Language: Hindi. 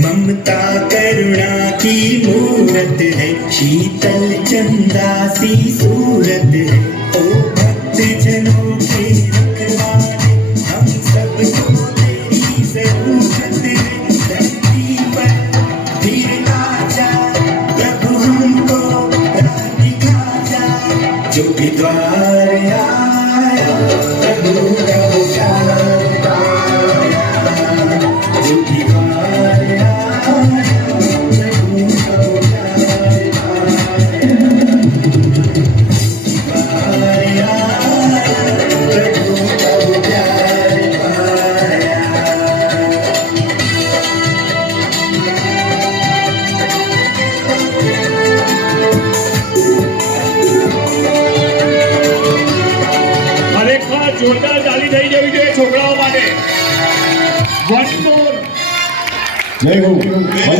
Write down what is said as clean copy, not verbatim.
ममता करुणा की मूरत है, शीतल चंदा सी सूरत है। ओ भक्त जनों के रखवाले, हम सबको तेरी जरूरत है। धरती पर फिर आजा प्रभु, हमको राह दिखा जा। जो भी द्वार आया प्रभु का पुकार पाया। जो भी द्वार आया प्रभु का पुकार पाया। द्वार आया प्रभु का पुकार पाया। ખરેખર જોરદાર તાળી થઈ જવી જોઈએ છોકરાઓ માટે. One more. જય હો.